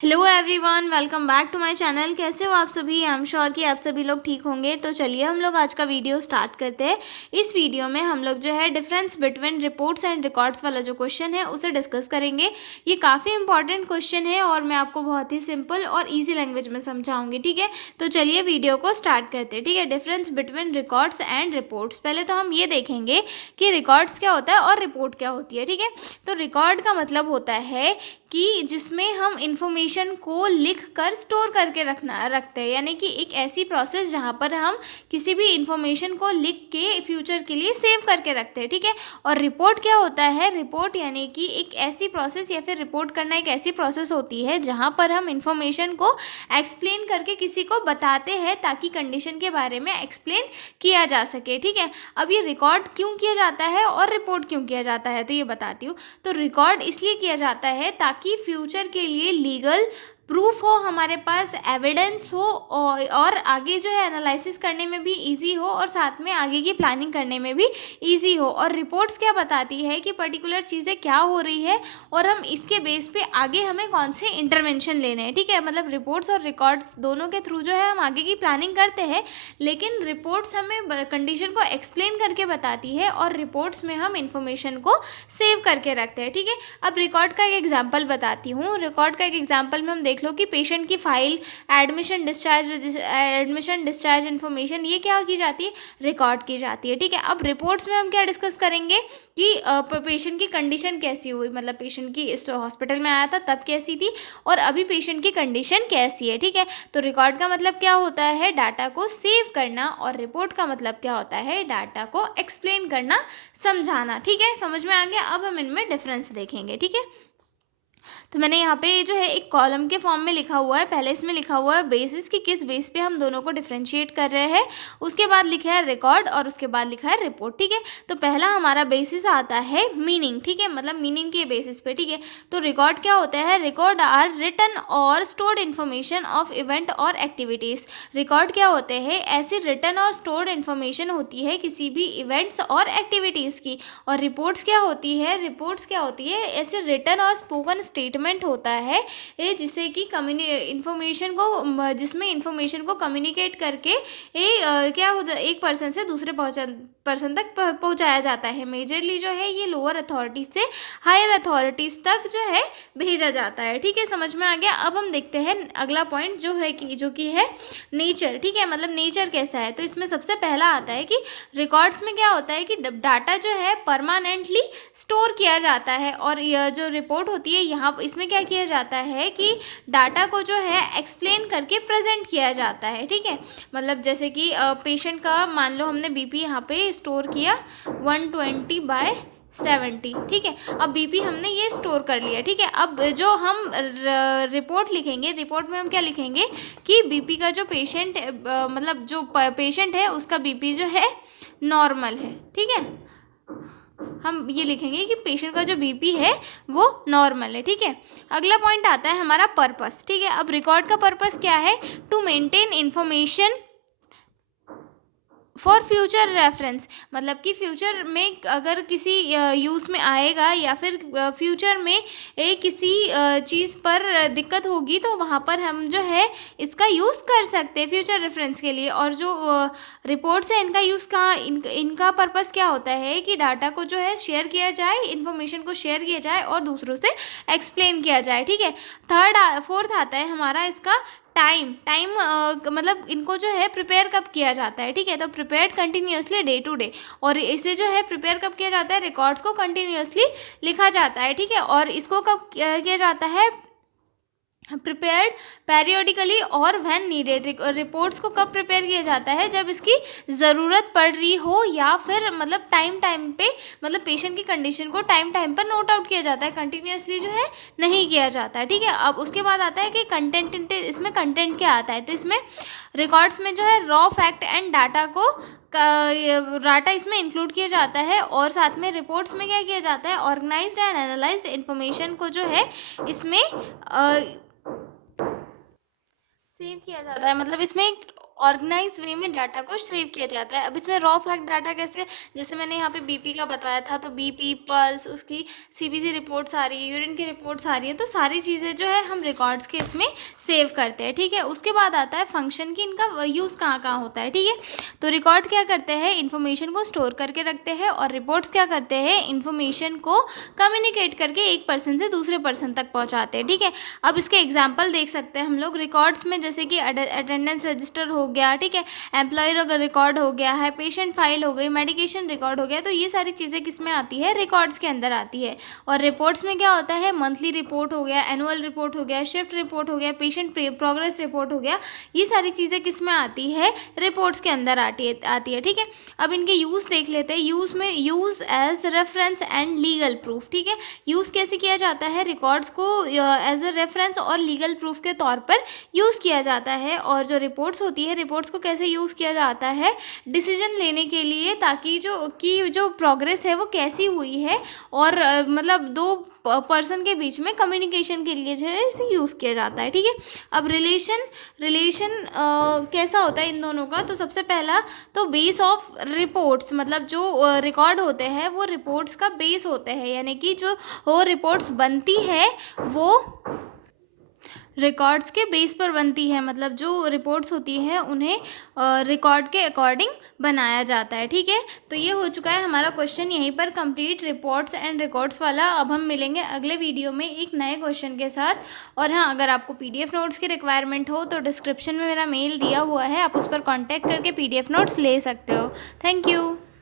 Hello everyone, welcome back to my channel. कैसे हो आप सभी? आई एम श्योर कि आप सभी लोग ठीक होंगे। तो चलिए हम लोग आज का वीडियो स्टार्ट करते हैं। इस वीडियो में हम लोग जो है difference between reports and records वाला जो क्वेश्चन है उसे डिस्कस करेंगे। ये काफ़ी इंपॉर्टेंट क्वेश्चन है और मैं आपको बहुत ही सिंपल और ईजी लैंग्वेज में समझाऊंगी। ठीक है, तो चलिए वीडियो को स्टार्ट करते हैं। ठीक है, difference between records and reports. पहले तो हम ये देखेंगे कि रिकॉर्ड्स क्या होता है और रिपोर्ट क्या होती है। ठीक है, तो रिकॉर्ड का मतलब होता है कि जिसमें हम इंफॉर्मेशन को लिख कर स्टोर करके रखते हैं, यानी कि एक ऐसी प्रोसेस जहाँ पर हम किसी भी इंफॉर्मेशन को लिख के फ्यूचर के लिए सेव करके रखते हैं। ठीक है, और रिपोर्ट क्या होता है? रिपोर्ट यानी कि एक ऐसी प्रोसेस या फिर रिपोर्ट करना एक ऐसी प्रोसेस होती है जहाँ पर हम इंफॉर्मेशन को एक्सप्लेन करके किसी को बताते हैं ताकि कंडीशन के बारे में एक्सप्लेन किया जा सके। ठीक है, अब ये रिकॉर्ड क्यों किया जाता है और रिपोर्ट क्यों किया जाता है तो ये बताती हूँ। तो रिकॉर्ड इसलिए किया जाता है ताकि फ्यूचर के लिए लीगल प्रूफ हो, हमारे पास एविडेंस हो और आगे जो है एनालिसिस करने में भी इजी हो और साथ में आगे की प्लानिंग करने में भी इजी हो। और रिपोर्ट्स क्या बताती है कि पर्टिकुलर चीज़ें क्या हो रही है और हम इसके बेस पे आगे हमें कौन से इंटरवेंशन लेने हैं। ठीक है, मतलब रिपोर्ट्स और रिकॉर्ड्स दोनों के थ्रू जो है हम आगे की प्लानिंग करते हैं, लेकिन रिपोर्ट्स हमें कंडीशन को एक्सप्लेन करके बताती है और रिपोर्ट्स में हम इंफॉर्मेशन को सेव करके रखते हैं। ठीक है, अब रिकॉर्ड का एक एग्जांपल बताती हूँ। रिकॉर्ड का एक एग्जांपल में हम देख लो कि पेशेंट की फाइल, एडमिशन डिस्चार्ज इन्फॉर्मेशन, ये क्या की जाती है? रिकॉर्ड की जाती है। ठीक है, अब रिपोर्ट्स में हम क्या डिस्कस करेंगे कि पेशेंट की कंडीशन कैसी हुई, मतलब पेशेंट की इस हॉस्पिटल में आया था तब कैसी थी और अभी पेशेंट की कंडीशन कैसी है। ठीक है, तो रिकॉर्ड का मतलब क्या होता है? डाटा को सेव करना, और रिपोर्ट का मतलब क्या होता है? डाटा को एक्सप्लेन करना, समझाना। ठीक है, समझ में आ गया? अब हम इनमें डिफरेंस देखेंगे। ठीक है, तो मैंने यहाँ पे जो है एक कॉलम के फॉर्म में लिखा हुआ है। पहले इसमें लिखा हुआ है बेसिस, कि किस बेस पे हम दोनों को डिफरेंशिएट कर रहे हैं। उसके बाद लिखा है रिकॉर्ड और उसके बाद लिखा है रिपोर्ट। ठीक है, तो पहला हमारा बेसिस आता है मीनिंग। ठीक है, मतलब मीनिंग के बेसिस पे। ठीक है, तो रिकॉर्ड क्या होता है? रिकॉर्ड आर रिटन और स्टोर्ड इन्फॉर्मेशन ऑफ इवेंट और एक्टिविटीज़। रिकॉर्ड क्या होते हैं? ऐसी रिटन और स्टोर्ड इन्फॉर्मेशन होती है किसी भी इवेंट्स और एक्टिविटीज़ की। और रिपोर्ट्स क्या होती है? रिपोर्ट्स क्या होती है? ऐसे रिटन और स्पोकन स्टेटमेंट होता है ये, जिसे कि इंफॉर्मेशन को जिसमें इंफॉर्मेशन को कम्युनिकेट करके क्या होता है, एक पर्सन से दूसरे पर्सन तक पहुंचाया जाता है। मेजरली जो है ये लोअर अथॉरिटीज से हायर अथॉरिटीज तक जो है भेजा जाता है। ठीक है, समझ में आ गया? अब हम देखते हैं अगला पॉइंट जो कि है नेचर। ठीक है, मतलब नेचर कैसा है? तो इसमें सबसे पहला आता है कि रिकॉर्ड्स में क्या होता है कि डाटा जो है परमानेंटली स्टोर किया जाता है, और यह जो रिपोर्ट होती है यहाँ इसमें क्या किया जाता है कि डाटा को जो है एक्सप्लेन करके प्रेजेंट किया जाता है। ठीक है, मतलब जैसे कि पेशेंट का मान लो हमने बीपी यहाँ पे स्टोर किया 120/70। ठीक है, अब बीपी हमने ये स्टोर कर लिया। ठीक है, अब जो हम रिपोर्ट लिखेंगे, रिपोर्ट में हम क्या लिखेंगे कि बीपी का जो पेशेंट मतलब जो पेशेंट है उसका बीपी जो है नॉर्मल है। ठीक है, हम ये लिखेंगे कि पेशेंट का जो बीपी है वो नॉर्मल है। ठीक है, अगला पॉइंट आता है हमारा पर्पस। ठीक है, अब रिकॉर्ड का पर्पस क्या है? To maintain information for future reference, मतलब कि फ्यूचर में अगर किसी यूज़ में आएगा या फिर फ्यूचर में किसी चीज़ पर दिक्कत होगी तो वहाँ पर हम जो है इसका यूज़ कर सकते हैं फ्यूचर रेफरेंस के लिए। और जो रिपोर्ट्स है इनका यूज़ कहाँ, इनका पर्पस क्या होता है कि डाटा को जो है शेयर किया जाए, इन्फॉर्मेशन को शेयर किया जाए और दूसरों से एक्सप्लेन किया जाए। ठीक है, फोर्थ आता है हमारा इसका टाइम मतलब इनको जो है प्रिपेयर कब किया जाता है? ठीक है, तो prepared continuously day to day, और इसे जो है प्रिपेयर कब किया जाता है? रिकॉर्ड्स को कंटिन्यूसली लिखा जाता है। ठीक है, और इसको कब किया जाता है? प्रिपेयर्ड पेरियोडिकली और व्हेन नीडेड। रिपोर्ट्स को कब प्रिपेयर किया जाता है? जब इसकी ज़रूरत पड़ रही हो या फिर मतलब टाइम पे, मतलब पेशेंट की कंडीशन को टाइम पर नोट आउट किया जाता है, कंटिन्यूसली जो है नहीं किया जाता है। ठीक है, अब उसके बाद आता है कि कंटेंट। इसमें कंटेंट क्या आता है? तो इसमें रिकॉर्ड्स में जो है रॉ फैक्ट एंड डाटा को डाटा इसमें इंक्लूड किया जाता है, और साथ में रिपोर्ट्स में क्या किया जाता है? ऑर्गेनाइज्ड एंड एनालाइज्ड इन्फॉर्मेशन को जो है इसमें सेव किया जाता है, मतलब इसमें एक ऑर्गेनाइज वे में डाटा को सेव किया जाता है। अब इसमें रॉ फैक्ट डाटा कैसे, जैसे मैंने यहाँ पे बीपी का बताया था, तो बीपी, पल्स, उसकी सीबीसी रिपोर्ट्स आ रही है, यूरिन की रिपोर्ट्स आ रही है, तो सारी चीज़ें जो है हम रिकॉर्ड्स के इसमें सेव करते हैं, ठीक है। उसके बाद आता है फंक्शन की इनका यूज़ कहाँ कहाँ होता है, ठीक है। तो रिकॉर्ड क्या करते हैं, इन्फॉर्मेशन को स्टोर करके रखते हैं, और रिपोर्ट्स क्या करते हैं, इन्फॉर्मेशन को कम्युनिकेट करके एक पर्सन से दूसरे पर्सन तक पहुँचाते हैं, ठीक है। अब इसके एग्जाम्पल देख सकते हैं हम लोग रिकॉर्ड्स में, जैसे कि अटेंडेंस रजिस्टर हो गया, ठीक है, एम्प्लॉयर अगर रिकॉर्ड हो गया है, पेशेंट फाइल हो गई, मेडिकेशन रिकॉर्ड हो गया, तो ये सारी चीज़ें किस में आती है, रिकॉर्ड्स के अंदर आती है। और रिपोर्ट्स में क्या होता है, मंथली रिपोर्ट हो गया, एनुअल रिपोर्ट हो गया, शिफ्ट रिपोर्ट हो गया, पेशेंट प्रोग्रेस रिपोर्ट हो गया, ये सारी चीज़ें किस में आती है, रिपोर्ट्स के अंदर आती है, ठीक है। अब इनके यूज़ देख लेते हैं। यूज़ में use as reference and legal proof, ठीक है। यूज़ कैसे किया जाता है, रिकॉर्ड्स को एज अ रेफरेंस और लीगल प्रूफ के तौर पर यूज़ किया जाता है। और जो रिपोर्ट्स होती है, रिपोर्ट्स को कैसे यूज़ किया जाता है, डिसीजन लेने के लिए, ताकि जो प्रोग्रेस है वो कैसी हुई है, और मतलब दो पर्सन के बीच में कम्युनिकेशन के लिए जो है इसे यूज़ किया जाता है, ठीक है। अब रिलेशन रिलेशन कैसा होता है इन दोनों का, तो सबसे पहला तो बेस ऑफ रिपोर्ट्स, मतलब जो रिकॉर्ड होते हैं वो रिपोर्ट्स का बेस होते हैं, यानी कि जो वो रिपोर्ट्स बनती है वो रिकॉर्ड्स के बेस पर बनती है, मतलब जो रिपोर्ट्स होती है उन्हें रिकॉर्ड के अकॉर्डिंग बनाया जाता है, ठीक है। तो ये हो चुका है हमारा क्वेश्चन यहीं पर कंप्लीट, रिपोर्ट्स एंड रिकॉर्ड्स वाला। अब हम मिलेंगे अगले वीडियो में एक नए क्वेश्चन के साथ। और हाँ, अगर आपको पीडीएफ नोट्स की रिक्वायरमेंट हो तो डिस्क्रिप्शन में मेरा मेल दिया हुआ है, आप उस पर कॉन्टैक्ट करके पीडीएफ नोट्स ले सकते हो। Thank you.